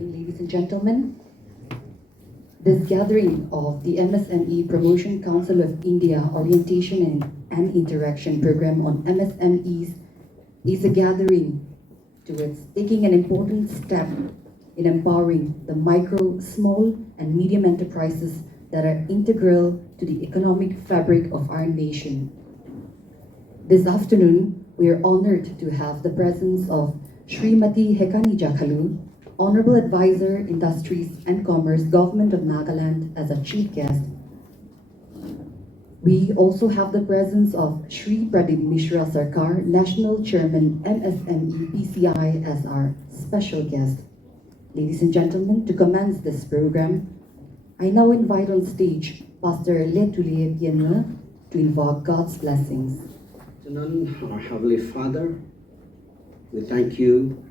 Ladies and gentlemen, this gathering of the MSME Promotion Council of India Orientation and Interaction Program on MSMEs is a gathering towards taking an important step in empowering the micro, small, and medium enterprises that are integral to the economic fabric of our nation. This afternoon, we are honored to have the presence of Srimati Hekani Jakhalu, Honorable Advisor, Industries and Commerce, Government of Nagaland, as a chief guest. We also have the presence of Shri Pradeep Mishra Sarkar, National Chairman, MSME PCI, as our special guest. Ladies and gentlemen, to commence this program, I now invite on stage Pastor Letulie Pienua to invoke God's blessings. Our Heavenly Father, we thank you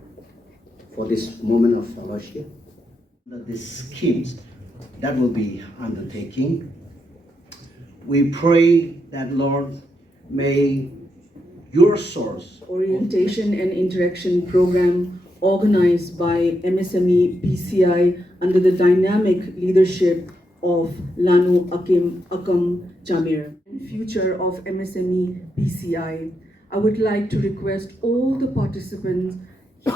for this moment of fellowship, these schemes that will be undertaking. We pray that, Lord, may your source Orientation and Interaction Program organized by MSME PCI under the dynamic leadership of Lanu Akam Jamir, and future of MSME PCI. I would like to request all the participants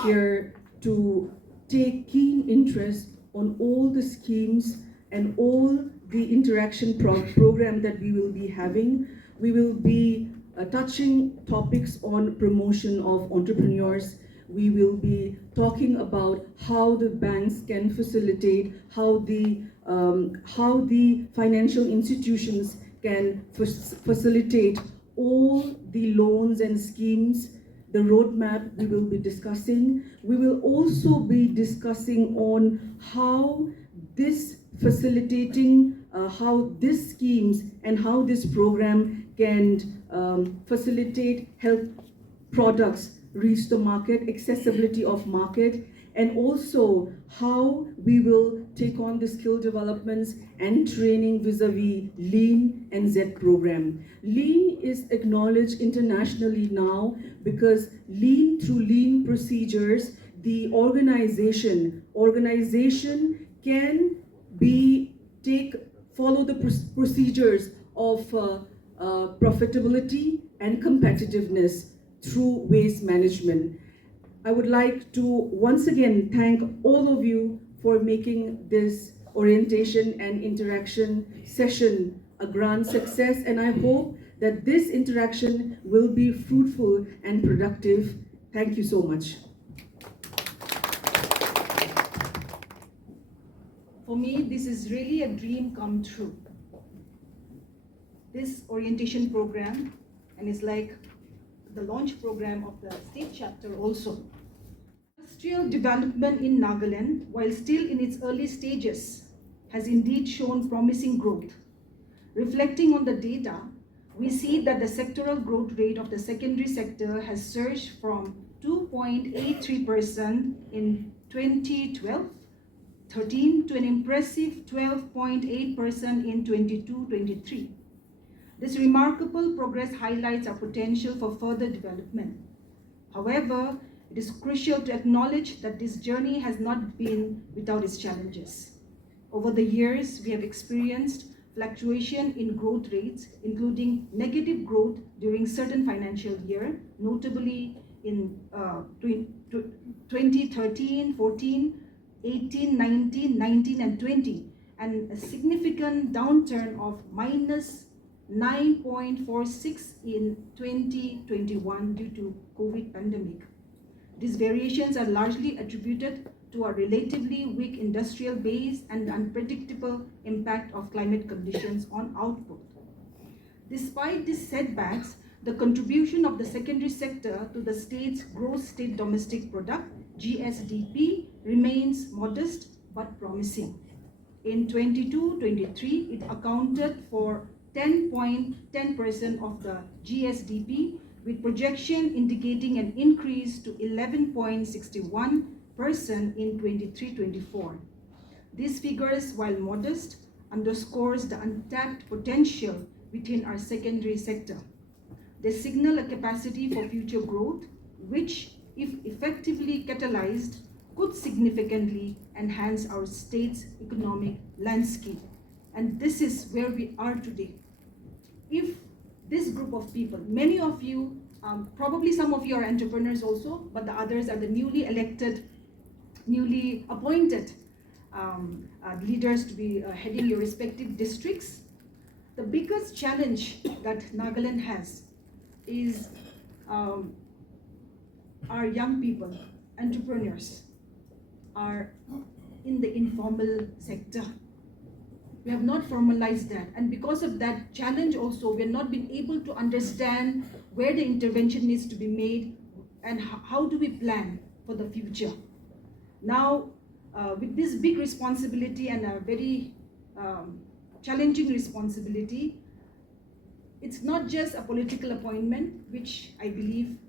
here to take keen interest on all the schemes and all the interaction program that we will be having. We will be touching topics on promotion of entrepreneurs. We will be talking about how the banks can facilitate, how the financial institutions can facilitate all the loans and schemes. The roadmap we will be discussing. We will also be discussing on how this facilitating, how these schemes and how this program can facilitate health products reach the market, accessibility of market, and also how we will take on the skill developments and training vis-a-vis Lean and Z program. Lean is acknowledged internationally now because through Lean procedures, the organization can follow the procedures of profitability and competitiveness through waste management. I would like to once again thank all of you for making this orientation and interaction session a grand success, and I hope that this interaction will be fruitful and productive. Thank you so much. For me, this is really a dream come true. This orientation program, and it's like the launch program of the state chapter also. Industrial development in Nagaland, while still in its early stages, has indeed shown promising growth. Reflecting on the data, we see that the sectoral growth rate of the secondary sector has surged from 2.83% in 2012-13 to an impressive 12.8% in 22-23. This remarkable progress highlights our potential for further development. However, it is crucial to acknowledge that this journey has not been without its challenges. Over the years, we have experienced fluctuation in growth rates, including negative growth during certain financial year, notably in 2013, 14, 18, 19, 19 and 20, and a significant downturn of -9.46 in 2021 due to COVID pandemic. These variations are largely attributed to a relatively weak industrial base and the unpredictable impact of climate conditions on output. Despite these setbacks, the contribution of the secondary sector to the state's gross state domestic product, GSDP, remains modest but promising. In 22-23, it accounted for 10.10% of the GSDP, with projection indicating an increase to 11.61% in 23-24. These figures, while modest, underscores the untapped potential within our secondary sector. They signal a capacity for future growth, which, if effectively catalyzed, could significantly enhance our state's economic landscape. And this is where we are today. If this group of people, many of you, probably some of you are entrepreneurs also, but the others are the newly elected, newly appointed leaders to be heading your respective districts. The biggest challenge that Nagaland has is our young people, entrepreneurs, are in the informal sector. We have not formalized that, and because of that challenge also, we have not been able to understand where the intervention needs to be made and how do we plan for the future. Now, with this big responsibility and a very challenging responsibility, it's not just a political appointment, which I believe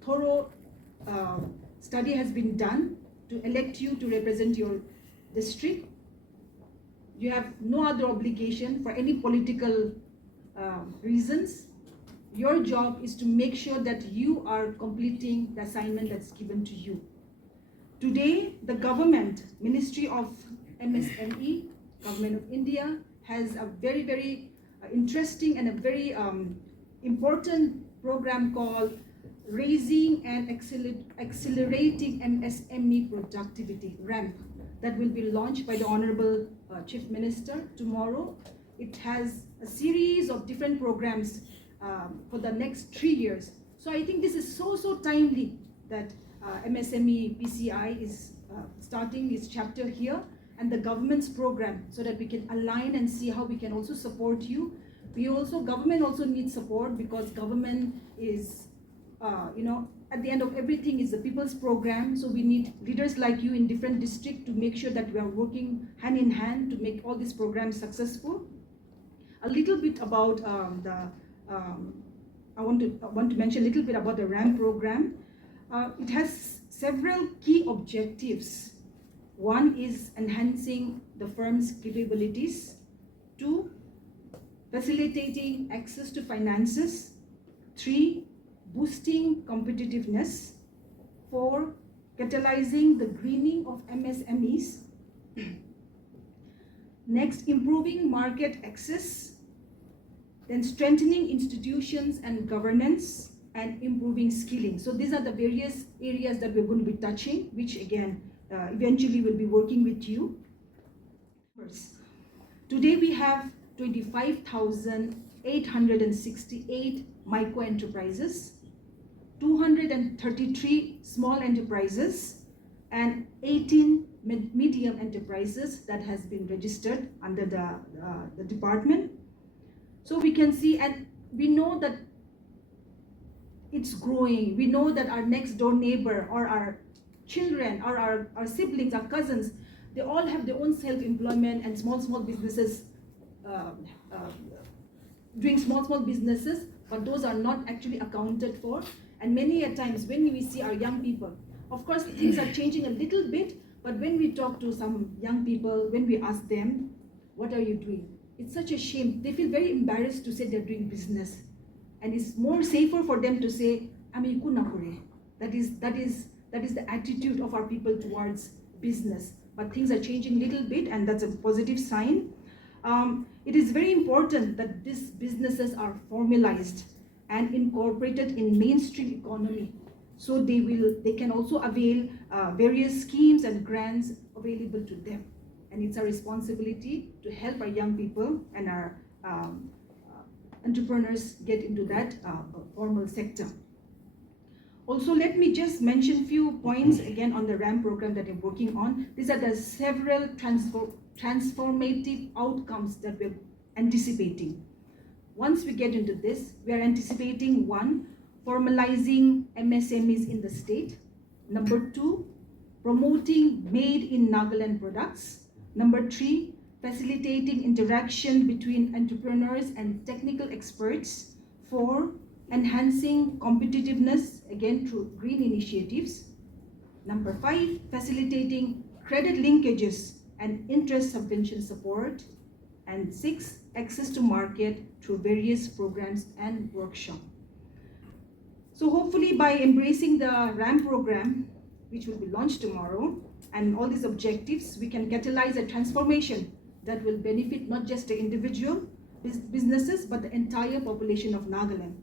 thorough study has been done to elect you to represent your district. You have no other obligation for any political reasons. Your job is to make sure that you are completing the assignment that's given to you. Today, the government, Ministry of MSME, Government of India, has a very, very interesting and a very important program called Raising and Accelerating MSME Productivity, RAMP, that will be launched by the Honorable Chief Minister tomorrow. It has a series of different programs for the next 3 years. So I think this is so timely that MSME PCI is starting its chapter here, and the government's program, so that we can align and see how we can also support you. Government also needs support, because government is, at the end of everything is the people's program. So we need leaders like you in different districts to make sure that we are working hand in hand to make all these programs successful. A little bit about I want to mention a little bit about the RAM program. It has several key objectives. One is enhancing the firm's capabilities. 2, facilitating access to finances. 3, boosting competitiveness. 4, catalyzing the greening of MSMEs. Next, improving market access. Then strengthening institutions and governance, and improving skilling. So these are the various areas that we're going to be touching, which again, eventually will be working with you. Today we have 25,868 micro enterprises, 233 small enterprises, and 18 medium enterprises that has been registered under the department. So we can see, and we know that it's growing. We know that our next door neighbor, or our children, or our siblings, our cousins, they all have their own self-employment and small businesses, doing small businesses, but those are not actually accounted for. And many a times when we see our young people, of course things are changing a little bit, but when we talk to some young people, when we ask them, what are you doing? It's such a shame. They feel very embarrassed to say they're doing business. And it's more safer for them to say, that is the attitude of our people towards business. But things are changing a little bit, and that's a positive sign. It is very important that these businesses are formalized and incorporated in mainstream economy, so they can also avail various schemes and grants available to them. And it's our responsibility to help our young people and our entrepreneurs get into that formal sector. Also, let me just mention few points again on the RAM program that I'm working on. These are the several transformative outcomes that we're anticipating. Once we get into this, we are anticipating 1, formalizing MSMEs in the state. Number 2, promoting made in Nagaland products. Number 3, facilitating interaction between entrepreneurs and technical experts. 4, enhancing competitiveness, again through green initiatives. Number 5, facilitating credit linkages and interest subvention support. And 6, access to market through various programs and workshops. So hopefully by embracing the RAM program, which will be launched tomorrow. And all these objectives, we can catalyze a transformation that will benefit not just the individual businesses, but the entire population of Nagaland.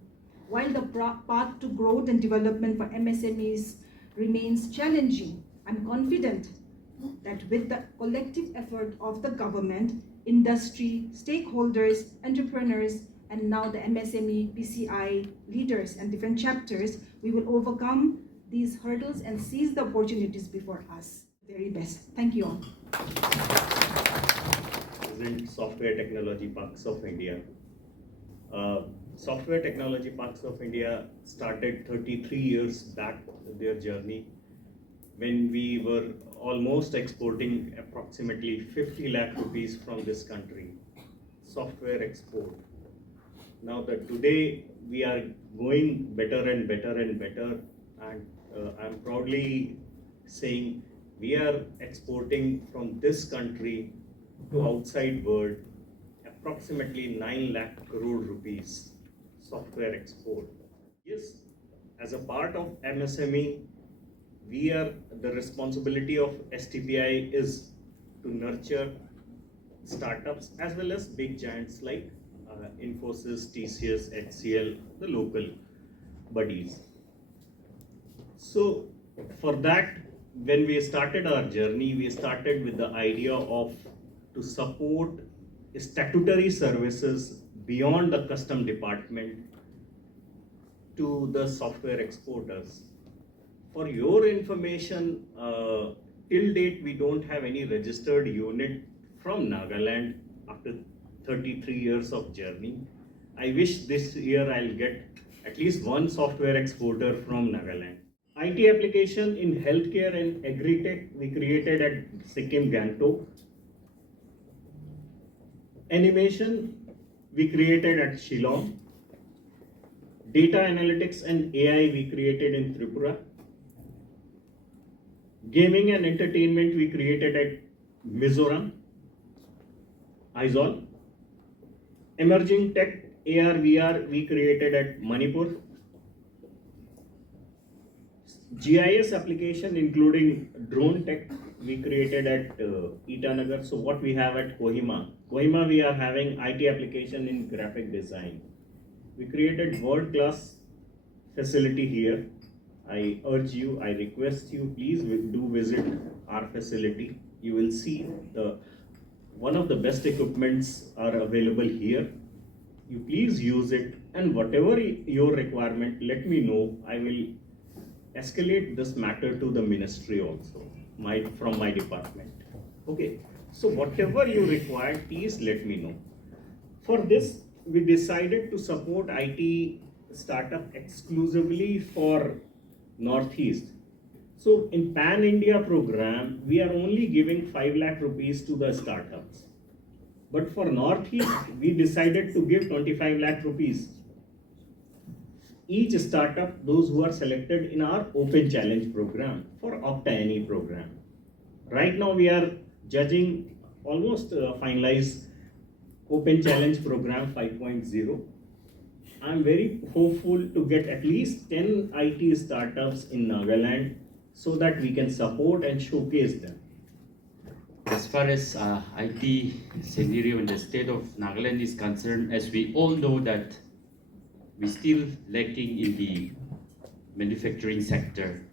While the path to growth and development for MSMEs remains challenging, I'm confident that with the collective effort of the government, industry, stakeholders, entrepreneurs, and now the MSME, PCI leaders and different chapters, we will overcome these hurdles and seize the opportunities before us. Very best. Thank you all. Present Software Technology Parks of India. Software Technology Parks of India started 33 years back their journey when we were almost exporting approximately 50 lakh rupees from this country. Software export. Now that today we are going better and better and better, and I'm proudly saying we are exporting from this country to outside world approximately 9 lakh crore rupees software export. Yes, as a part of MSME, the responsibility of STPI is to nurture startups as well as big giants like Infosys, TCS, HCL, the local buddies. So for that, when we started our journey, we started with the idea of to support statutory services beyond the custom department to the software exporters. For your information, till date we don't have any registered unit from Nagaland after 33 years of journey. I wish this year I'll get at least one software exporter from Nagaland. IT application in healthcare and agri-tech we created at Sikkim Gangtok. Animation we created at Shillong. Data analytics and AI we created in Tripura. Gaming and entertainment we created at Mizoram, Aizawl. Emerging tech AR VR we created at Manipur. GIS application including drone tech we created at Itanagar. So what we have at Kohima we are having IT application in graphic design. We created world-class facility here. I urge you, I request you, please do visit our facility. You will see one of the best equipments are available here. You please use it, and whatever your requirement, let me know. I will escalate this matter to the ministry also, from my department. Okay, so whatever you require, please let me know. For this, we decided to support IT startup exclusively for Northeast. So in Pan India program, we are only giving 5 lakh rupees to the startups. But for Northeast, we decided to give 25 lakh rupees. Each startup, those who are selected in our Open Challenge program for Opta-NE program. Right now we are judging almost finalized Open Challenge program 5.0. I'm very hopeful to get at least 10 IT startups in Nagaland so that we can support and showcase them. As far as IT scenario in the state of Nagaland is concerned, as we all know that we're still lacking in the manufacturing sector.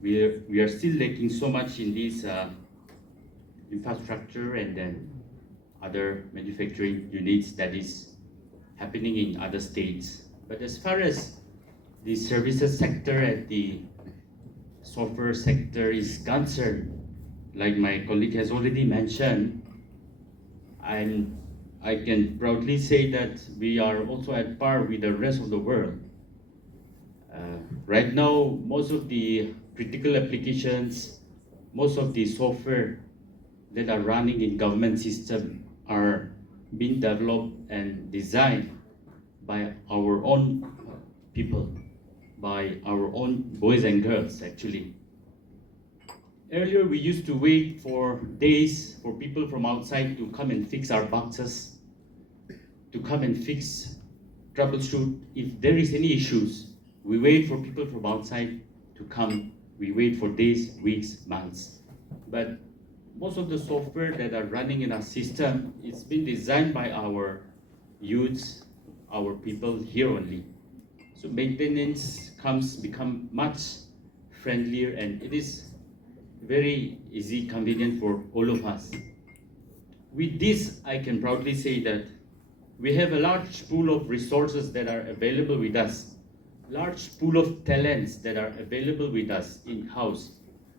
We are still lacking so much in this infrastructure and then other manufacturing units that is happening in other states. But as far as the services sector and the software sector is concerned, like my colleague has already mentioned, I can proudly say that we are also at par with the rest of the world. Right now, most of the critical applications, most of the software that are running in government system are being developed and designed by our own people, by our own boys and girls actually. Earlier we used to wait for days for people from outside to come and fix our boxes, to come and fix, troubleshoot. If there is any issues, we wait for people from outside to come we wait for days, weeks, months. But most of the software that are running in our system, it's been designed by our youths, our people here only. So maintenance become much friendlier, and it is very easy, convenient for all of us. With this, I can proudly say that we have a large pool of resources that are available with us, large pool of talents that are available with us in-house,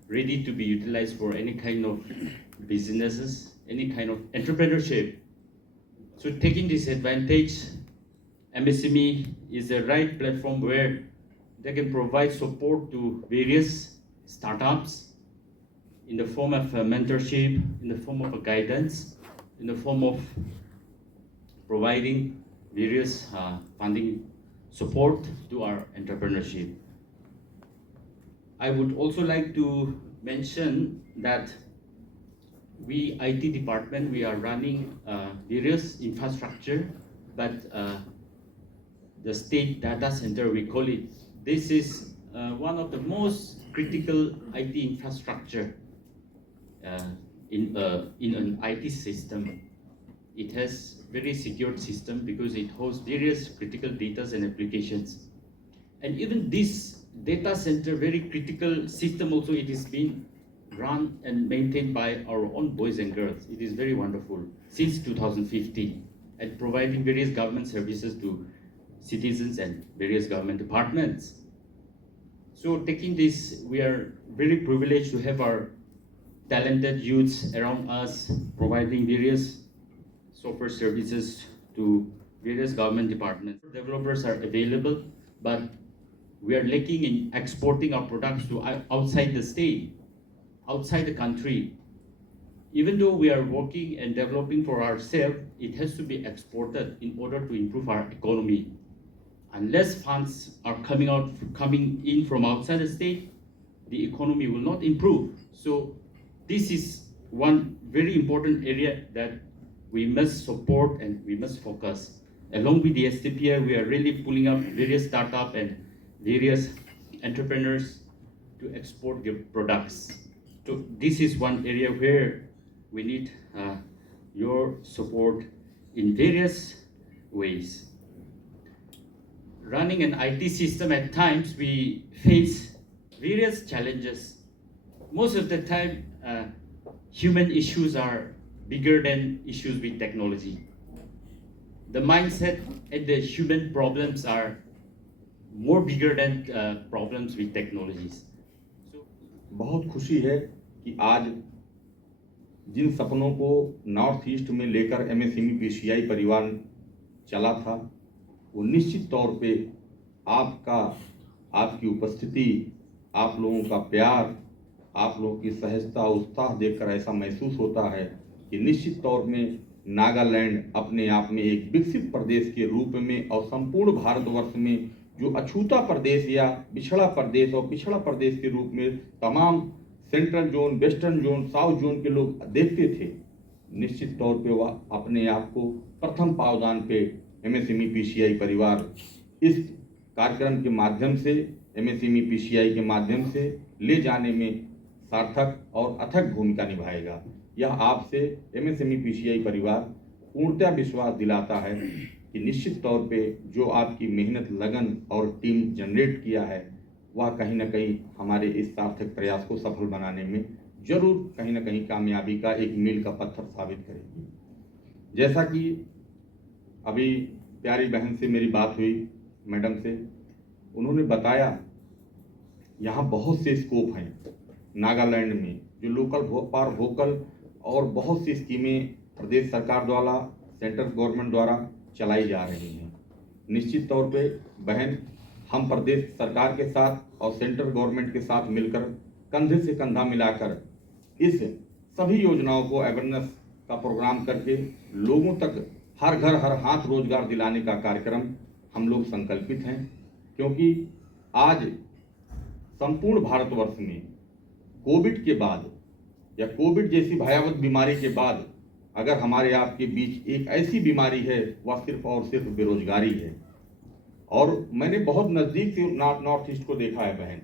ready to be utilized for any kind of businesses, any kind of entrepreneurship. So taking this advantage, MSME is the right platform where they can provide support to various startups in the form of mentorship, in the form of guidance, in the form of providing various funding support to our entrepreneurship. I would also like to mention that we IT department, we are running various infrastructure, but the state data center, we call it, this is one of the most critical IT infrastructure in an IT system. It has very secure system because it hosts various critical data and applications. And even this data center, very critical system also, it is being run and maintained by our own boys and girls. It is very wonderful since 2015 and providing various government services to citizens and various government departments. So taking this, we are very privileged to have our talented youths around us providing various software services to various government departments. Developers are available, but we are lacking in exporting our products to outside the state, outside the country. Even though we are working and developing for ourselves, it has to be exported in order to improve our economy. Unless funds are coming in from outside the state, the economy will not improve. So this is one very important area that we must support and we must focus. Along with the STPI, we are really pulling up various startups and various entrepreneurs to export their products. So this is one area where we need your support in various ways. Running an IT system, at times we face various challenges. Most of the time, human issues are bigger than issues with technology. The mindset and the human problems are more bigger than problems with technologies. So, बहुत खुशी है कि आज जिन सपनों को north east में लेकर MSME PCI परिवार चला था, वो निश्चित तौर पे आपकी उपस्थिति, आप लोगों का प्यार, आप लोगों की सहजता उत्साह देखकर ऐसा महसूस होता है कि निश्चित तौर में नागालैंड अपने आप में एक विकसित प्रदेश के रूप में और संपूर्ण भारतवर्ष में जो अछूता प्रदेश या पिछड़ा प्रदेश और पिछड़ा प्रदेश के रूप में तमाम central zone, western zone, south zone के लोग देखते थे, निश्चित तौर पे वह अपने आप को प्रथम पावदान पे MSME PCI परिवार इस कार्यक्रम के माध्यम से, MSME PCI के माध्यम से ले जाने में सार्थक और अथक भूमिका निभाएगा। यह आपसे MSME PCI परिवार पूर्णतः विश्वास दिलाता है कि निश्चित तौर पे जो आपकी मेहनत, लगन और टीम जनरेट किया है, वह कहीं ना कहीं हमारे इस सार्थक प्रयास को सफल बनाने में जरूर कहीं ना कहीं कामयाबी का एक मील का पत्थर साबित करेगी। जैसा कि अभी प्यारी बहन से मेरी बात हुई, मैडम से, उन्होंने बताया यहाँ बहुत से स्कोप हैं नागालैंड में, जो लोकल फॉर वोकल और बहुत सी स्कीमें प्रदेश सरकार द्वारा, सेंट्रल गवर्नमेंट द्वारा चलाई जा रही हैं। निश्चित तौर पे बहन, हम प्रदेश सरकार के साथ और सेंट्रल गवर्नमेंट के साथ मिलकर कंधे से कंधा मिलाकर इस सभी योजनाओं को अवेयरनेस का प्रोग्राम करके लोगों तक हर घर हर हाथ रोजगार दिलाने का कार्यक्रम हम लोग संकल्पित हैं, क्योंकि आज संपूर्ण भारतवर्ष में कोविड के बाद या कोविड जैसी भयावह बीमारी के बाद अगर हमारे आपके बीच एक ऐसी बीमारी है, वह सिर्फ और सिर्फ बेरोजगारी है। और मैंने बहुत नज़दीक से नॉर्थ ईस्ट को देखा है बहन,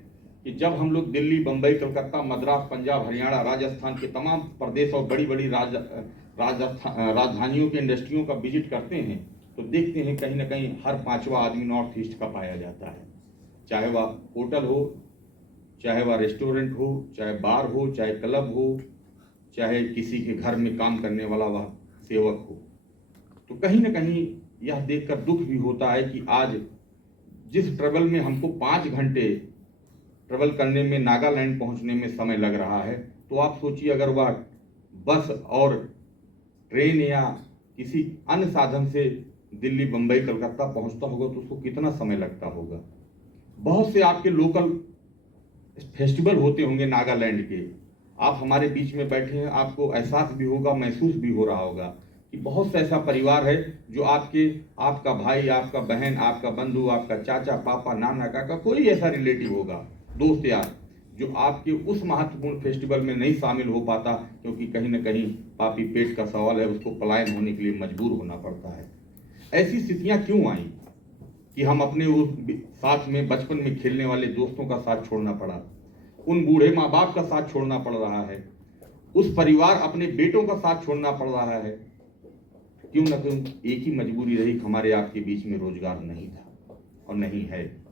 कि जब हम लोग दिल्ली, बम्बई, कलकत्ता, मद्रास, पंजाब, हरियाणा, राजस्थान के तमाम प्रदेश और बड़ी बड़ी राजधानियों के इंडस्ट्रियों का विजिट करते हैं तो देखते हैं कहीं ना कहीं हर पांचवा आदमी नॉर्थ ईस्ट का पाया जाता है। चाहे वह होटल हो, चाहे वह रेस्टोरेंट हो, चाहे बार हो, चाहे क्लब हो, चाहे किसी के घर में काम करने वाला वह सेवक हो। तो कहीं ना कहीं यह देखकर दुख भी होता है कि आज जिस ट्रेवल में हमको 5 घंटे ट्रेवल करने में, नागालैंड पहुंचने में समय लग रहा है, तो आप सोचिए अगर वह बस और ट्रेन या किसी अन्य साधन से दिल्ली, बम्बई, कलकत्ता पहुंचता होगा तो उसको कितना समय लगता होगा। बहुत से आपके लोकल फेस्टिवल होते होंगे नागालैंड के, आप हमारे बीच में बैठे हैं, आपको एहसास भी होगा, महसूस भी हो रहा होगा कि बहुत सा ऐसा परिवार है जो आपका भाई, आपका बहन, आपका बंधु, आपका चाचा, पापा, नाना, काका, कोई ऐसा रिलेटिव होगा, दोस्त यार, जो आपके उस महत्वपूर्ण फेस्टिवल में नहीं शामिल हो पाता क्योंकि कहीं ना कहीं पापी पेट का सवाल है, उसको पलायन होने के लिए मजबूर होना पड़ता है। ऐसी स्थितियां क्यों आई कि हम अपने उस साथ में बचपन में खेलने वाले दोस्तों का साथ छोड़ना पड़ा, उन बूढ़े माँ बाप का साथ छोड़ना पड़ रहा है, उस परिवार अपने बेटों का साथ छोड़ना पड़ रहा है। क्यों ना क्यों एक ही मजबूरी रही कि हमारे आपके बीच में रोजगार नहीं था और नहीं है।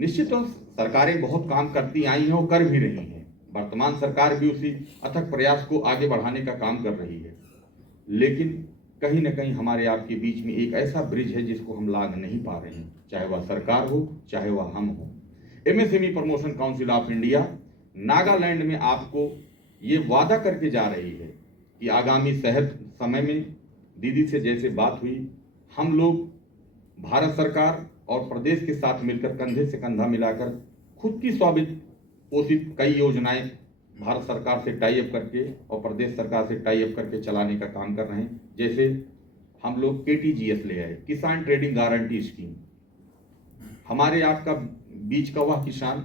निश्चित तौर सरकारें बहुत काम करती आई हैं और कर भी रही हैं। वर्तमान सरकार भी उसी अथक प्रयास को आगे बढ़ाने का काम कर रही है, लेकिन कहीं ना कहीं हमारे आपके बीच में एक ऐसा ब्रिज है जिसको हम लांघ नहीं पा रहे हैं, चाहे वह सरकार हो, चाहे वह हम हो। MSME promotion council of India Nagaland में आपको ये वादा करके जा रही है कि आगामी समय में दीदी से जैसे बात हुई, हम लोग भारत सरकार और प्रदेश के साथ मिलकर कंधे से कंधा मिलाकर खुद की स्वामित्व पोषित कई योजनाएं भारत सरकार से टाई अप करके और प्रदेश सरकार से टाई अप करके चलाने का काम कर रहे हैं। जैसे हम लोग KTGS ले आए, किसान ट्रेडिंग गारंटी स्कीम। हमारे आपका बीच का वह किसान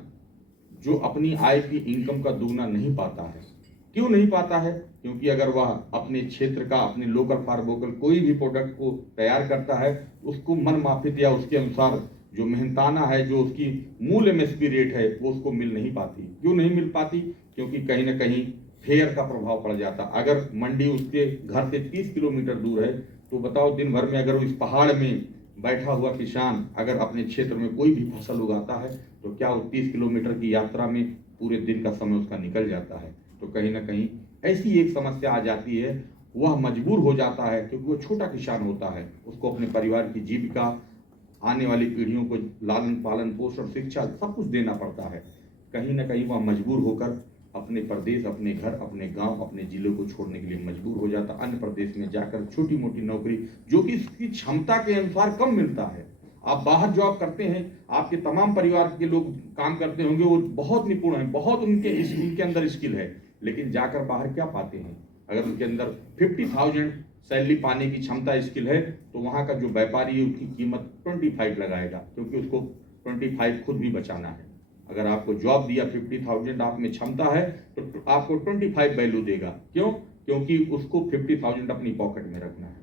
जो अपनी आय की इनकम का दुगना नहीं पाता है। क्यों नहीं पाता है? क्योंकि अगर वह अपने क्षेत्र का, अपने लोकल फॉर वोकल कोई भी प्रोडक्ट को तैयार करता है, उसको मन माफिक या उसके अनुसार जो मेहनताना है, जो उसकी मूल MSP रेट है, वो उसको मिल नहीं पाती। क्यों नहीं मिल पाती? क्योंकि कहीं ना कहीं फेयर का प्रभाव पड़ जाता। अगर मंडी उसके घर से 30 किलोमीटर दूर है तो बताओ दिन भर में अगर वो इस पहाड़ में बैठा हुआ किसान अगर अपने क्षेत्र में कोई भी फसल उगाता है तो क्या वो 30 किलोमीटर की यात्रा में पूरे दिन का समय उसका निकल जाता है। तो कहीं ना कहीं ऐसी एक समस्या आ जाती है, वह मजबूर हो जाता है क्योंकि वो छोटा किसान होता है, उसको अपने परिवार की जीविका, आने वाली पीढ़ियों को लालन पालन पोषण शिक्षा सब कुछ देना पड़ता है। कहीं ना कहीं वह मजबूर होकर अपने प्रदेश, अपने घर, अपने गांव, अपने जिले को छोड़ने के लिए मजबूर हो जाता, अन्य प्रदेश में जाकर छोटी मोटी नौकरी जो कि इसकी क्षमता के अनुसार कम मिलता है। आप बाहर जॉब करते हैं, आपके तमाम परिवार के लोग काम करते होंगे, वो बहुत निपुण हैं, बहुत उनके अंदर स्किल है, लेकिन जाकर बाहर क्या पाते हैं? अगर उनके अंदर 50,000 सैलरी पाने की क्षमता स्किल है तो वहां का जो व्यापारी है उसकी कीमत 25 लगाएगा, क्योंकि उसको 25 खुद भी बचाना है। अगर आपको जॉब दिया 50,000 आप में क्षमता है तो आपको 25 वैल्यू देगा। क्यों? क्योंकि उसको 50,000 अपनी पॉकेट में रखना है।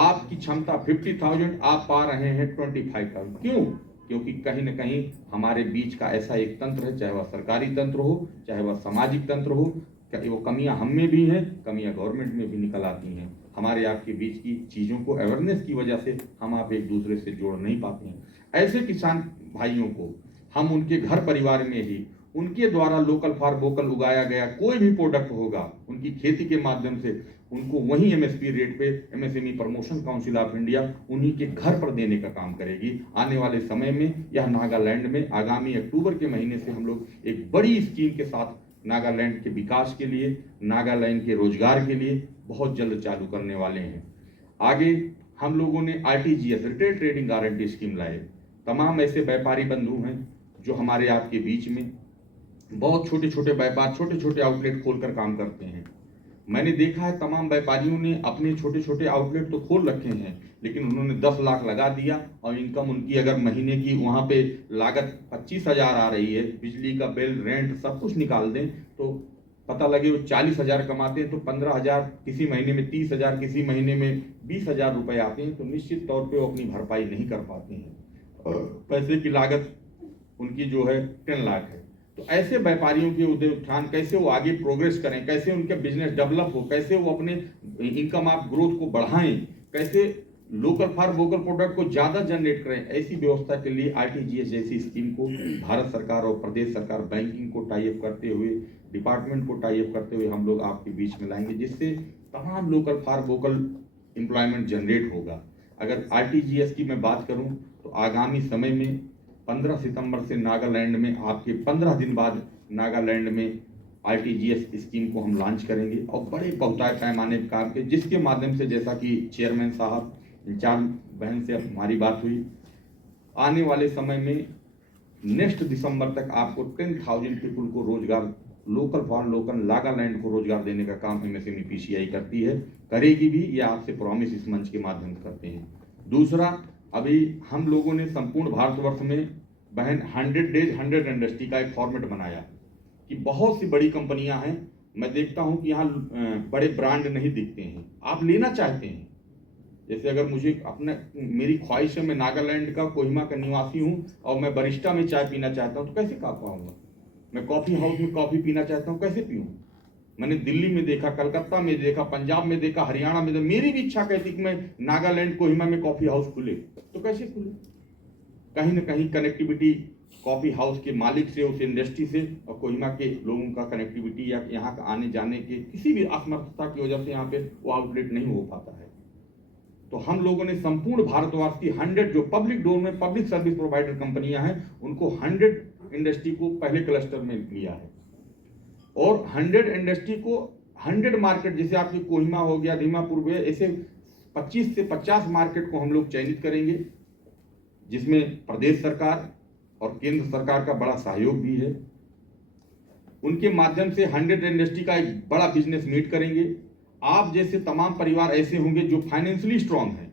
आपकी क्षमता 50,000, आप पा रहे हैं 25,000। क्यों? क्योंकि कहीं ना कहीं हमारे बीच का ऐसा एक तंत्र है, चाहे वह सरकारी तंत्र हो, चाहे वह सामाजिक तंत्र हो, वो कमियां हम में भी हैं, कमियां गवर्नमेंट में भी निकल आती हैं। हमारे आपके बीच की चीज़ों को अवेयरनेस की वजह से हम आप एक दूसरे से जोड़ नहीं पाते हैं। ऐसे किसान भाइयों को हम उनके घर परिवार में ही उनके द्वारा लोकल फॉर वोकल उगाया गया कोई भी प्रोडक्ट होगा, उनकी खेती के माध्यम से उनको वही MSP रेट पे MSME promotion council of India उन्हीं के घर पर देने का काम करेगी। आने वाले समय में यह नागालैंड में आगामी अक्टूबर के महीने से हम लोग एक बड़ी स्कीम के साथ नागालैंड के विकास के लिए, नागालैंड के रोजगार के लिए बहुत जल्द चालू करने वाले हैं। आगे हम लोगों ने RTGS retail trading guarantee scheme लाए। तमाम ऐसे व्यापारी बंधु हैं जो हमारे आपके बीच में बहुत छोटे छोटे व्यापार, छोटे छोटे आउटलेट खोलकर काम करते हैं। मैंने देखा है तमाम व्यापारियों ने अपने छोटे छोटे आउटलेट तो खोल रखे हैं, लेकिन उन्होंने 10 लाख लगा दिया और इनकम उनकी अगर महीने की वहाँ पे लागत 25,000 आ रही है, बिजली का बिल, रेंट सब कुछ निकाल दें तो पता लगे वो 40,000 कमाते हैं तो 15,000 किसी महीने में, 30,000 किसी महीने में 20,000 रुपए आते हैं, तो निश्चित तौर पे वो अपनी भरपाई नहीं कर पाते हैं। पैसे की लागत उनकी जो है 10 लाख है। तो ऐसे व्यापारियों के उद्योग उत्थान, कैसे वो आगे प्रोग्रेस करें, कैसे उनका बिजनेस डेवलप हो, कैसे वो अपने इनकम ऑफ ग्रोथ को बढ़ाएं, कैसे लोकल फॉर वोकल प्रोडक्ट को ज़्यादा जनरेट करें, ऐसी व्यवस्था के लिए आरटीजीएस जैसी स्कीम को भारत सरकार और प्रदेश सरकार बैंकिंग को टाई अप करते हुए, डिपार्टमेंट को टाई अप करते हुए हम लोग आपके बीच में लाएंगे, जिससे तमाम local for vocal employment generate होगा। अगर आरटीजीएस की मैं बात करूं तो आगामी समय में 15 सितंबर से नागालैंड में, आपके 15 दिन बाद नागालैंड में आरटीजीएस स्कीम को हम लॉन्च करेंगे और बड़े बहुतायत पैमाने पर काम के, जिसके माध्यम से जैसा कि चेयरमैन साहब इंचार्ज बहन से हमारी बात हुई, आने वाले समय में नेक्स्ट दिसंबर तक आपको 10,000 पीपल को रोजगार, लोकल फॉर लोकल नागालैंड को रोजगार देने का काम एमएसएमई पीसीआई करती है, करेगी भी। ये आपसे प्रॉमिस इस मंच के माध्यम से करते हैं। दूसरा, अभी हम लोगों ने संपूर्ण भारतवर्ष में बहन 100 डेज 100 इंडस्ट्री का एक फॉर्मेट बनाया कि बहुत सी बड़ी कंपनियां हैं, मैं देखता हूं कि यहाँ बड़े ब्रांड नहीं दिखते हैं, आप लेना चाहते हैं। जैसे अगर मुझे अपना, मेरी ख्वाहिश है, मैं नागालैंड का कोहिमा का निवासी हूं और मैं बरिस्टा में चाय पीना चाहता हूं, तो कैसे खा पाऊंगा? मैं कॉफी हाउस में कॉफी पीना चाहता हूं, कैसे पीऊं? मैंने दिल्ली में देखा, कलकत्ता में देखा, पंजाब में देखा, हरियाणा में देखा। मेरी भी इच्छा कहती कि मैं नागालैंड कोहिमा में कॉफी हाउस खुले, तो कैसे खुले? कहीं ना कहीं कनेक्टिविटी कॉफी हाउस के मालिक से, उस इंडस्ट्री से और कोहिमा के लोगों का कनेक्टिविटी या यहाँ का आने जाने के किसी भी असमर्थता की वजह से यहाँ पे वो आउटलेट नहीं हो पाता है। तो हम लोगों ने संपूर्ण भारतवर्ष की 100 जो पब्लिक डोमेन में पब्लिक सर्विस प्रोवाइडर कंपनियां हैं, उनको 100 इंडस्ट्री को पहले क्लस्टर में लिया है और 100 इंडस्ट्री को 100 मार्केट, जैसे आपकी कोहिमा हो गया, दीमापुर हुए, ऐसे 25 से 50 मार्केट को हम लोग चयनित करेंगे, जिसमें प्रदेश सरकार और केंद्र सरकार का बड़ा सहयोग भी है। उनके माध्यम से 100 इंडस्ट्री का एक बड़ा बिजनेस मीट करेंगे। आप जैसे तमाम परिवार ऐसे होंगे जो फाइनेंशियली स्ट्रांग हैं,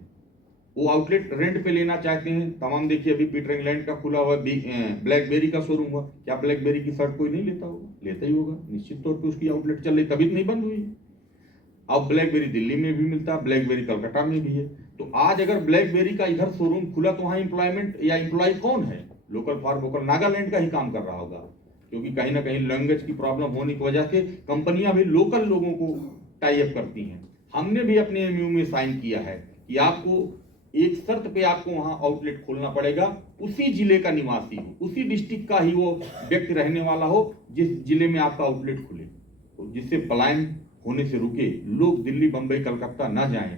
वो आउटलेट रेंट पे लेना चाहते हैं। तमाम देखिए, अभी पीटर इंग्लैंड का खुला हुआ ब्लैकबेरी का शोरूम हुआ, क्या ब्लैकबेरी की शर्ट कोई नहीं लेता होगा? लेता ही होगा, निश्चित तौर पे उसकी आउटलेट चल रही, तभी तो नहीं बंद हुई। अब ब्लैकबेरी दिल्ली में भी मिलता है, ब्लैकबेरी कलकत्ता में भी है। तो आज अगर ब्लैकबेरी का इधर शोरूम खुला तो वहाँ एम्प्लॉयमेंट या एम्प्लॉय कौन है? लोकल फॉर वोकल नागालैंड का ही काम कर रहा होगा, क्योंकि कहीं ना कहीं लैंग्वेज की प्रॉब्लम होने की वजह से कंपनियां भी लोकल लोगों को टाई अप करती हैं। हमने भी अपने एमयू में साइन किया है कि आपको एक शर्त पे आपको वहां आउटलेट खोलना पड़ेगा, उसी जिले का निवासी हो, उसी डिस्ट्रिक्ट का ही वो व्यक्ति रहने वाला हो जिस जिले में आपका आउटलेट खुले, तो जिससे पलायन होने से रुके, लोग दिल्ली, बंबई, कलकत्ता ना जाएं,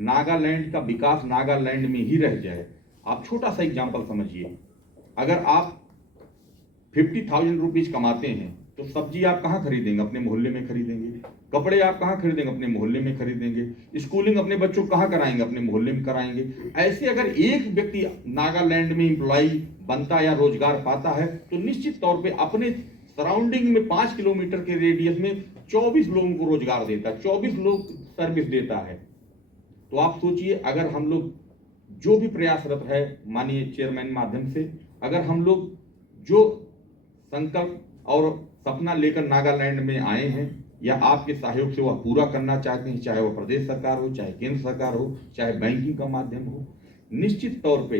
नागालैंड का विकास नागालैंड में ही रह जाए। आप छोटा सा एग्जाम्पल समझिए, अगर आप 50,000 रुपीज कमाते हैं तो सब्जी आप कहाँ खरीदेंगे? अपने मोहल्ले में खरीदेंगे। कपड़े आप कहाँ खरीदेंगे? अपने मोहल्ले में खरीदेंगे। स्कूलिंग अपने बच्चों को कहाँ कराएंगे? अपने मोहल्ले में कराएंगे। ऐसे अगर एक व्यक्ति नागालैंड में एम्प्लॉय बनता या रोजगार पाता है तो निश्चित तौर पे अपने सराउंडिंग में 5 किलोमीटर के रेडियस में 24 लोगों को रोजगार देता है, 24 लोग सर्विस देता है। तो आप सोचिए, अगर हम लोग जो भी प्रयासरत है माननीय चेयरमैन माध्यम से, अगर हम लोग जो संकल्प और सपना लेकर नागालैंड में आए हैं या आपके सहयोग से वह पूरा करना चाहते हैं, चाहे वह प्रदेश सरकार हो, चाहे केंद्र सरकार हो, चाहे बैंकिंग का माध्यम हो, निश्चित तौर पे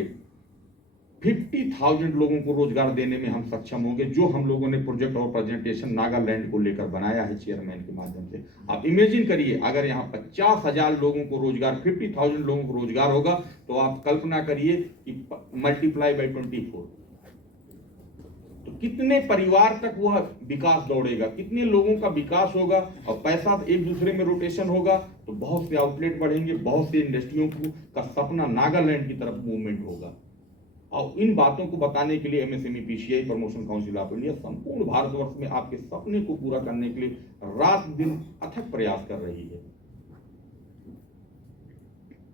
50,000 लोगों को रोजगार देने में हम सक्षम होंगे, जो हम लोगों ने प्रोजेक्ट और प्रेजेंटेशन नागालैंड को लेकर बनाया है चेयरमैन के माध्यम से। आप इमेजिन करिए, अगर यहाँ 50,000 लोगों को रोजगार, 50,000 लोगों को रोजगार होगा, तो आप कल्पना करिए कि मल्टीप्लाई बाई 24, तो कितने परिवार तक वह विकास दौड़ेगा, कितने लोगों का विकास होगा, और पैसा एक दूसरे में रोटेशन होगा, तो बहुत से आउटलेट बढ़ेंगे, बहुत से इंडस्ट्रियों का सपना नागालैंड की तरफ मूवमेंट होगा। और इन बातों को बताने के लिए MSME PCI promotion council of India संपूर्ण भारतवर्ष में आपके सपने को पूरा करने के लिए रात दिन अथक प्रयास कर रही है।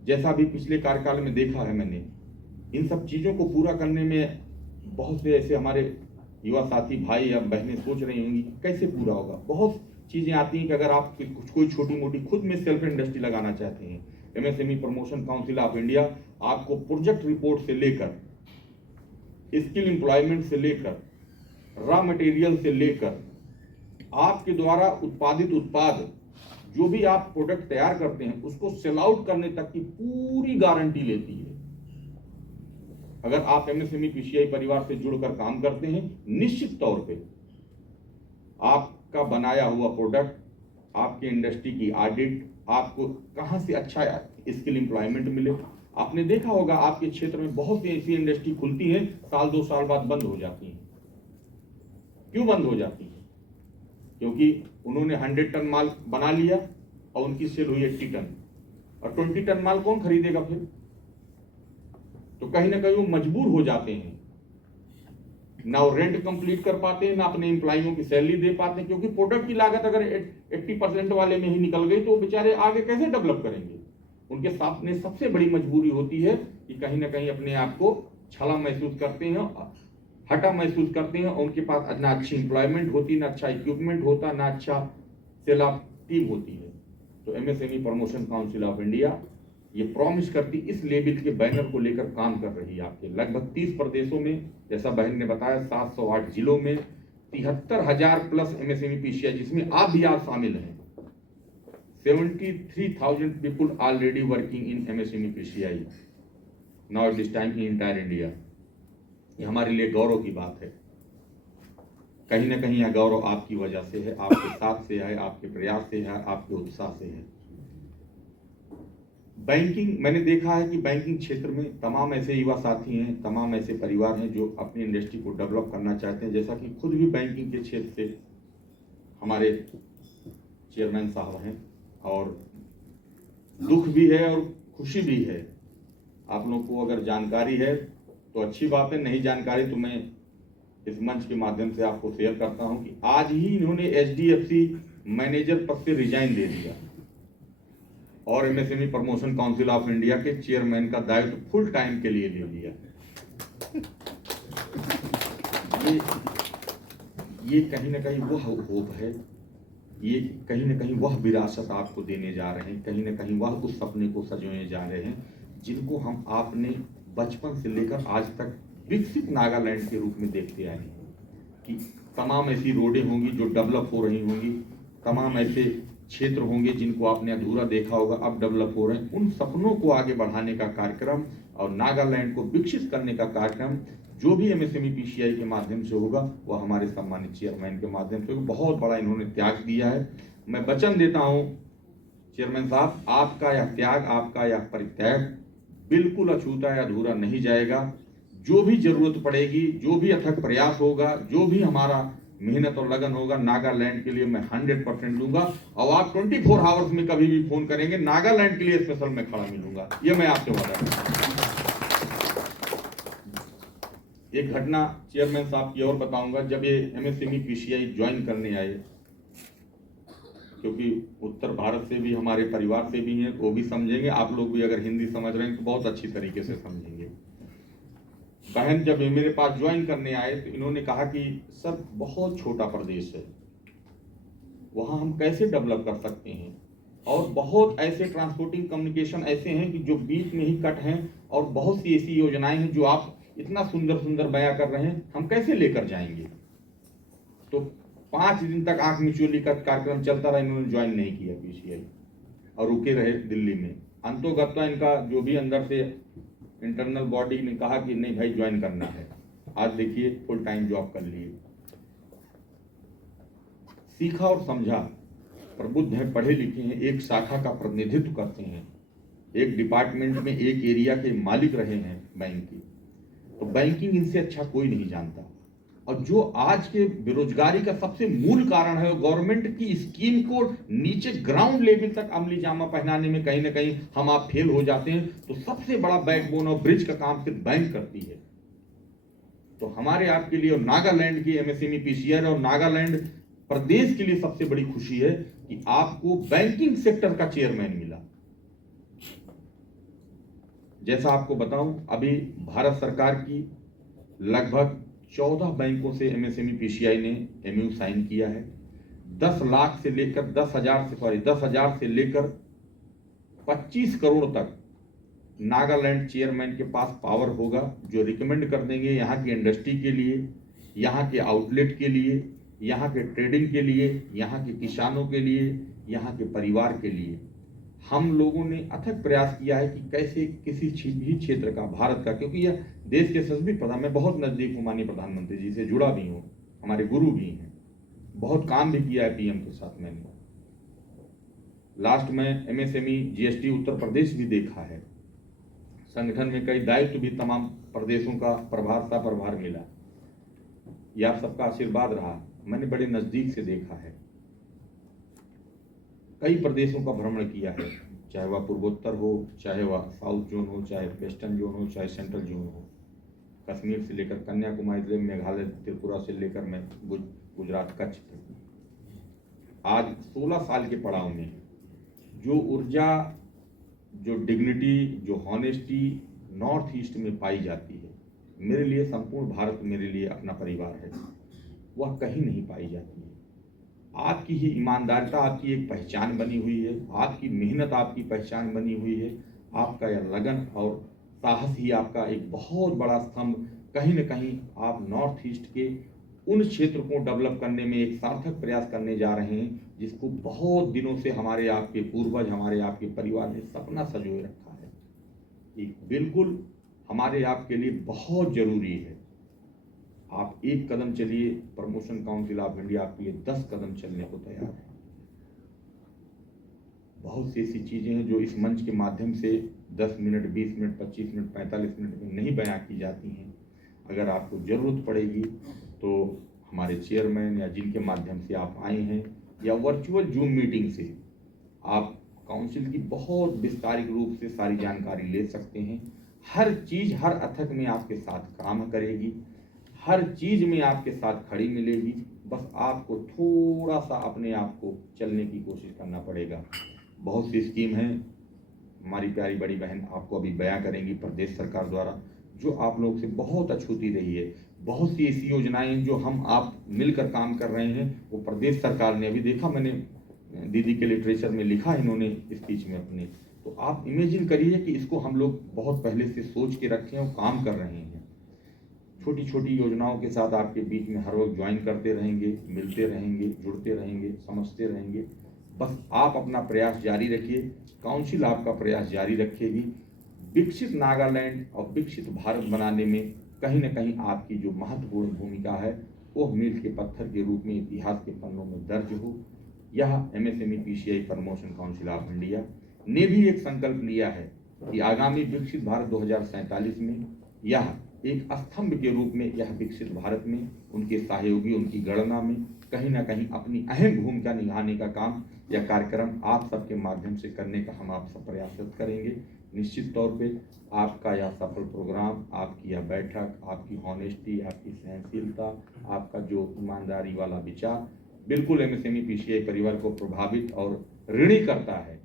जैसा भी पिछले कार्यकाल में देखा है मैंने, इन सब चीजों को पूरा करने में बहुत से ऐसे हमारे युवा साथी भाई या बहनें सोच रही होंगी कैसे पूरा होगा। बहुत चीजें आती हैं कि अगर आप कोई छोटी मोटी खुद में सेल्फ इंडस्ट्री लगाना चाहते हैं, MSME promotion council of India आपको प्रोजेक्ट रिपोर्ट से लेकर, स्किल एम्प्लॉयमेंट से लेकर, रॉ मटेरियल से लेकर, आपके द्वारा उत्पादित उत्पाद जो भी आप प्रोडक्ट तैयार करते हैं उसको सेल आउट करने तक की पूरी गारंटी लेती है। अगर आप एमएसएमई पीसीआई परिवार से जुड़कर काम करते हैं, निश्चित तौर पे आपका बनाया हुआ प्रोडक्ट, आपके इंडस्ट्री की ऑडिट, आपको कहाँ से अच्छा स्किल एम्प्लॉयमेंट मिले। आपने देखा होगा आपके क्षेत्र में बहुत सी ऐसी इंडस्ट्री खुलती हैं, साल 2 साल बाद बंद हो जाती हैं। क्यों बंद हो जाती हैं? क्योंकि उन्होंने 100 टन माल बना लिया और उनकी सेल हुई 80 टन, और 20 टन माल कौन खरीदेगा फिर? तो कहीं ना कहीं वो मजबूर हो जाते हैं, ना वो रेंट कंप्लीट कर पाते हैं, ना अपने एम्प्लॉइयों की सैलरी दे पाते हैं, क्योंकि प्रोडक्ट की लागत अगर 80% वाले में ही निकल गई तो वो बेचारे आगे कैसे डेवलप करेंगे। उनके सामने सबसे बड़ी मजबूरी होती है कि कहीं ना कहीं अपने आप को छला महसूस करते हैं, हटा महसूस करते हैं, और उनके पास ना अच्छी एम्प्लॉयमेंट होती, ना अच्छा इक्विपमेंट होता, ना अच्छा सेल ऑफ टीम होती है। तो MSME promotion council of India ये प्रॉमिस करती इस लेवल के बैनर को लेकर काम कर रही है। आपके लगभग 30 प्रदेशों में, जैसा बहन ने बताया, 708 जिलों में 73,000 प्लस एमएसएमई पीसीआई, जिसमें आप भी आज शामिल हैं। 73,000 people already working in MSME PCI now at this time in entire India। ये हमारे लिए गौरव की बात है। कहीं ना कहीं यह गौरव आपकी वजह से है, आपके साथ से है, आपके प्रयास से है, आपके उत्साह से है। बैंकिंग, मैंने देखा है कि बैंकिंग क्षेत्र में तमाम ऐसे युवा साथी हैं, तमाम ऐसे परिवार हैं जो अपनी इंडस्ट्री को डेवलप करना चाहते हैं। जैसा कि खुद भी बैंकिंग के क्षेत्र से हमारे चेयरमैन साहब हैं, और दुख भी है और खुशी भी है। आप लोगों को अगर जानकारी है तो अच्छी बात है, नहीं जानकारी तो मैं इस मंच के माध्यम से आपको शेयर करता हूं कि आज ही इन्होंने एचडीएफसी मैनेजर पद से रिजाइन दे दिया और MSME promotion council of India के चेयरमैन का दायित्व फुल टाइम के लिए ले लिया। ये कहीं ना कहीं वह होप है, ये कहीं ना कहीं वह विरासत आपको देने जा रहे हैं, कहीं ना कहीं वह उस सपने को सजोने जा रहे हैं जिनको हम आपने बचपन से लेकर आज तक विकसित नागालैंड के रूप में देखते आए हैं कि तमाम ऐसी रोडें होंगी जो डेवलप हो रही होंगी, तमाम ऐसे क्षेत्र होंगे जिनको आपने अधूरा देखा होगा अब डेवलप हो रहे हैं। उन सपनों को आगे बढ़ाने का कार्यक्रम और नागालैंड को विकसित करने का कार्यक्रम जो भी एमएसएमई पीसीआई के माध्यम से होगा वह हमारे सम्मानित चेयरमैन के माध्यम से बहुत बड़ा इन्होंने त्याग दिया है। मैं वचन देता हूं चेयरमैन साहब, आपका यह त्याग, आपका यह परित्याग बिल्कुल अछूता या अधूरा नहीं जाएगा। जो भी जरूरत पड़ेगी, जो भी अथक प्रयास होगा, जो भी हमारा मेहनत और लगन होगा नागालैंड के लिए मैं 100% दूंगा। और आप 24 आवर्स में कभी भी फोन करेंगे, नागालैंड के लिए स्पेशल मैं खड़ा मिलूंगा, ये मैं आपसे वादा करता हूं। एक घटना चेयरमैन साहब की और बताऊंगा। जब ये एमएसएमई पीसीआई ज्वाइन करने आए, क्योंकि उत्तर भारत से भी हमारे परिवार से भी हैं, वो भी समझेंगे, आप लोग भी अगर हिंदी समझ रहे हैं तो बहुत अच्छी तरीके से समझेंगे। बहन जब ये मेरे पास ज्वाइन करने आए तो इन्होंने कहा कि सर बहुत छोटा प्रदेश है, वहाँ हम कैसे डेवलप कर सकते हैं, और बहुत ऐसे ट्रांसपोर्टिंग कम्युनिकेशन ऐसे हैं कि जो बीच में ही कट हैं, और बहुत सी ऐसी योजनाएं हैं जो आप इतना सुंदर सुंदर बयां कर रहे हैं, हम कैसे लेकर जाएंगे। तो 5 दिन तक आंख मिचौली का कार्यक्रम चलता रहा, इन्होंने ज्वाइन नहीं किया पीसीआई और रुके रहे दिल्ली में। अंतोगत्वा इनका जो भी अंदर से इंटरनल बॉडी ने कहा कि नहीं भाई ज्वाइन करना है। आज देखिए फुल टाइम जॉब कर लिए। सीखा और समझा, प्रबुद्ध हैं, पढ़े लिखे हैं, एक शाखा का प्रतिनिधित्व करते हैं, एक डिपार्टमेंट में एक एरिया के मालिक रहे हैं बैंक की, तो बैंकिंग इनसे अच्छा कोई नहीं जानता। और जो आज के बेरोजगारी का सबसे मूल कारण है, गवर्नमेंट की स्कीम को नीचे ग्राउंड लेवल तक अमली जामा पहनाने में कहीं ना कहीं हम आप फेल हो जाते हैं। तो सबसे बड़ा बैकबोन और ब्रिज का काम सिर्फ बैंक करती है। तो हमारे आपके लिए और नागालैंड की एमएसएमई पीसीआई और नागालैंड प्रदेश के लिए सबसे बड़ी खुशी है कि आपको बैंकिंग सेक्टर का चेयरमैन मिला। जैसा आपको बताऊं, अभी भारत सरकार की लगभग 14 बैंकों से एमएसएमई पीसीआई ने एमयू साइन किया है। 10 लाख से लेकर 10,000 से लेकर 25 करोड़ तक नागालैंड चेयरमैन के पास पावर होगा, जो रिकमेंड कर देंगे यहाँ की इंडस्ट्री के लिए, यहाँ के आउटलेट के लिए, यहाँ के ट्रेडिंग के लिए, यहाँ के किसानों के लिए, यहाँ के परिवार के लिए। हम लोगों ने अथक प्रयास किया है कि कैसे किसी भी क्षेत्र का, भारत का, क्योंकि यह देश के सभी प्रधान, मैं बहुत नज़दीक हूँ माननीय प्रधानमंत्री जी से जुड़ा भी हूँ, हमारे गुरु भी हैं, बहुत काम भी किया है पीएम के साथ मैंने। लास्ट में एमएसएमई जीएसटी उत्तर प्रदेश भी देखा है, संगठन में कई दायित्व भी तमाम प्रदेशों का प्रभार मिला। यह आप सबका आशीर्वाद रहा, मैंने बड़े नज़दीक से देखा है। कई प्रदेशों का भ्रमण किया है, चाहे वह पूर्वोत्तर हो, चाहे वह साउथ जोन हो, चाहे वेस्टर्न जोन हो, चाहे सेंट्रल जोन हो, कश्मीर से लेकर कन्याकुमारी, मेघालय, त्रिपुरा से लेकर मैं गुजरात, कच्छ तक। आज 16 साल के पड़ाव में जो ऊर्जा, जो डिग्निटी, जो हॉनेस्टी नॉर्थ ईस्ट में पाई जाती है, मेरे लिए संपूर्ण भारत मेरे लिए अपना परिवार है, वह कहीं नहीं पाई जाती है। आपकी ही ईमानदारिता आपकी एक पहचान बनी हुई है, आपकी मेहनत आपकी पहचान बनी हुई है, आपका यह लगन और साहस ही आपका एक बहुत बड़ा स्तंभ। कहीं न कहीं आप नॉर्थ ईस्ट के उन क्षेत्र को डेवलप करने में एक सार्थक प्रयास करने जा रहे हैं, जिसको बहुत दिनों से हमारे आपके पूर्वज, हमारे आपके परिवार ने सपना संजोए रखा है। एक बिल्कुल हमारे आपके लिए बहुत जरूरी है। आप एक कदम चलिए, प्रमोशन काउंसिल ऑफ इंडिया आपके लिए 10 कदम चलने को तैयार है। बहुत सी ऐसी चीजें हैं जो इस मंच के माध्यम से 10 मिनट, 20 मिनट, 25 मिनट, 45 मिनट में नहीं बयां की जाती हैं। अगर आपको जरूरत पड़ेगी तो हमारे चेयरमैन या जिनके माध्यम से आप आए हैं, या वर्चुअल जूम मीटिंग से आप काउंसिल की बहुत विस्तारित रूप से सारी जानकारी ले सकते हैं। हर चीज हर अथक में आपके साथ काम करेगी, हर चीज में आपके साथ खड़ी मिलेगी। बस आपको थोड़ा सा अपने आप को चलने की कोशिश करना पड़ेगा। बहुत सी स्कीम हैं, हमारी प्यारी बड़ी बहन आपको अभी बयां करेंगी प्रदेश सरकार द्वारा, जो आप लोग से बहुत अछूती रही है। बहुत सी ऐसी योजनाएं जो हम आप मिलकर काम कर रहे हैं, वो प्रदेश सरकार ने, अभी देखा मैंने दीदी के लिटरेचर में लिखा इन्होंने स्पीच में अपने, तो आप इमेजिन करिए कि इसको हम लोग बहुत पहले से सोच के रखे हैं और काम कर रहे हैं। छोटी छोटी योजनाओं के साथ आपके बीच में हर वक्त ज्वाइन करते रहेंगे, मिलते रहेंगे, जुड़ते रहेंगे, समझते रहेंगे। बस आप अपना प्रयास जारी रखिए, काउंसिल आपका प्रयास जारी रखेगी। विकसित नागालैंड और विकसित भारत बनाने में कहीं न कहीं आपकी जो महत्वपूर्ण भूमिका है, वो मील के पत्थर के रूप में इतिहास के पन्नों में दर्ज हो। यह MSME PCI promotion council of India ने भी एक संकल्प लिया है कि आगामी विकसित भारत 2047 में यह एक स्तंभ के रूप में, यह विकसित भारत में उनके सहयोगी, उनकी गणना में कहीं ना कहीं अपनी अहम भूमिका निभाने का काम, यह कार्यक्रम आप सबके माध्यम से करने का हम आप सब प्रयासरत करेंगे। निश्चित तौर पे आपका यह सफल प्रोग्राम, आपकी यह बैठक, आपकी हॉनेस्टी, आपकी सहनशीलता, आपका जो ईमानदारी वाला विचार बिल्कुल एमएसएमई पीसीआई परिवार को प्रभावित और ऋणी करता है।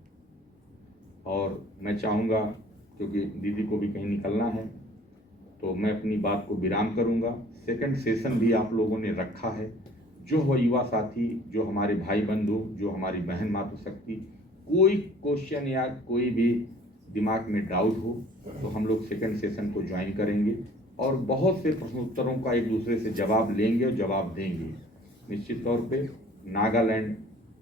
और मैं चाहूँगा, क्योंकि दीदी को भी कहीं निकलना है, तो मैं अपनी बात को विराम करूंगा। सेकंड सेशन भी आप लोगों ने रखा है। जो वह युवा साथी, जो हमारे भाई बंधु, जो हमारी बहन मातृशक्ति, कोई क्वेश्चन या कोई भी दिमाग में डाउट हो तो हम लोग सेकंड सेशन को ज्वाइन करेंगे और बहुत से प्रश्नोत्तरों का एक दूसरे से जवाब लेंगे और जवाब देंगे। निश्चित तौर पे नागालैंड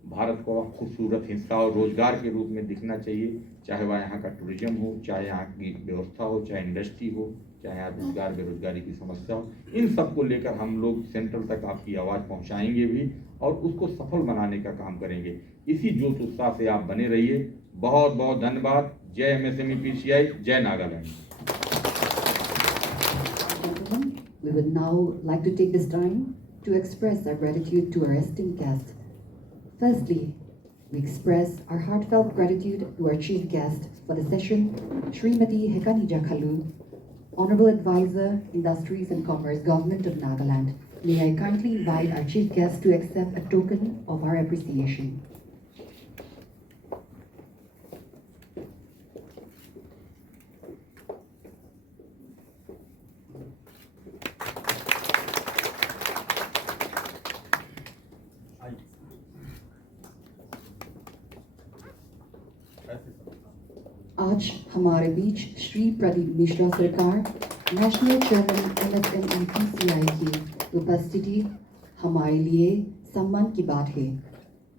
भारत का खूबसूरत हिस्सा और रोजगार के रूप में दिखना चाहिए, चाहे वह यहाँ का टूरिज्म हो, चाहे यहाँ की व्यवस्था हो, चाहे इंडस्ट्री हो, चाहे यहाँ रोजगार बेरोजगारी की समस्या हो। इन सब को लेकर हम लोग सेंट्रल तक आपकी आवाज़ पहुँचाएंगे भी और उसको सफल बनाने का काम करेंगे। इसी जोश उत्साह से आप बने रहिए। बहुत बहुत धन्यवाद। जय एमएसएमई पीसीआई, जय Nagaland. Gentlemen, we would now like to take this time to express our gratitude to our esteemed guests. Firstly, we express our heartfelt gratitude to our chief guest for the session, Srimati Hekanija Khalu, Honorable Advisor, Industries and Commerce, Government of Nagaland. May I kindly invite our chief guest to accept a token of our appreciation. आज हमारे बीच श्री प्रदीप मिश्रा सरकार, national chairman MSME PCI की उपस्थिति हमारे लिए सम्मान की बात है।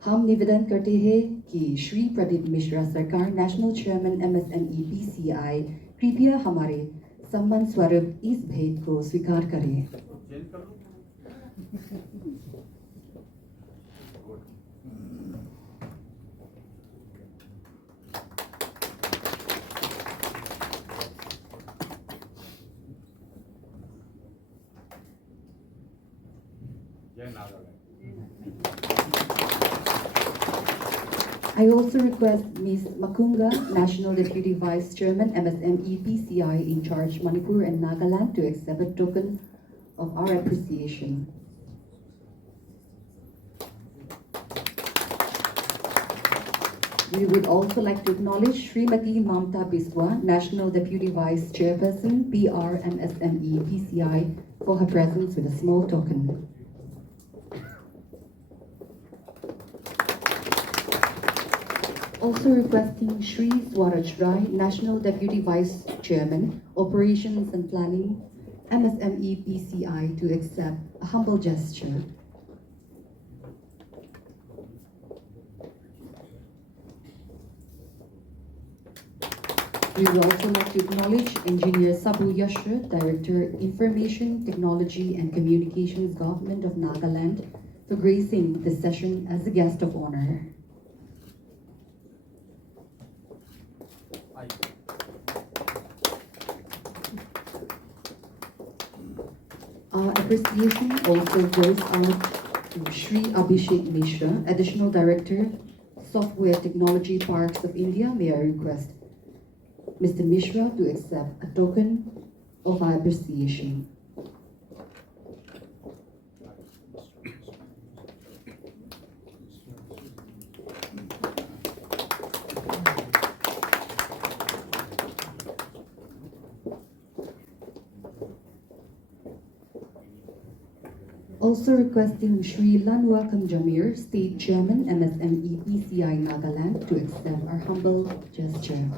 हम निवेदन करते हैं कि श्री प्रदीप मिश्रा सरकार नेशनल चेयरमैन MSME PCI कृपया हमारे सम्मान स्वरूप इस भेंट को स्वीकार करें। I also request Ms. Makunga, National Deputy Vice Chairman, MSME PCI in charge Manipur and Nagaland, to accept a token of our appreciation. We would also like to acknowledge Srimati Mamta Biswa, National Deputy Vice Chairperson, PR MSME PCI, for her presence with a small token. Also requesting Shri Swaraj Rai, National Deputy Vice Chairman, Operations and Planning, MSME PCI, to accept a humble gesture. We would also like to acknowledge Engineer Sabu Yashra, Director, Information, Technology and Communications, Government of Nagaland, for gracing this session as a guest of honor. Our appreciation also goes out to Shri Abhishek Mishra, Additional Director, Software Technology Parks of India. May I request Mr. Mishra to accept a token of our appreciation. Also requesting Shri Lanwa Kamjamir, State Chairman, MSME PCI Nagaland, to accept our humble gesture.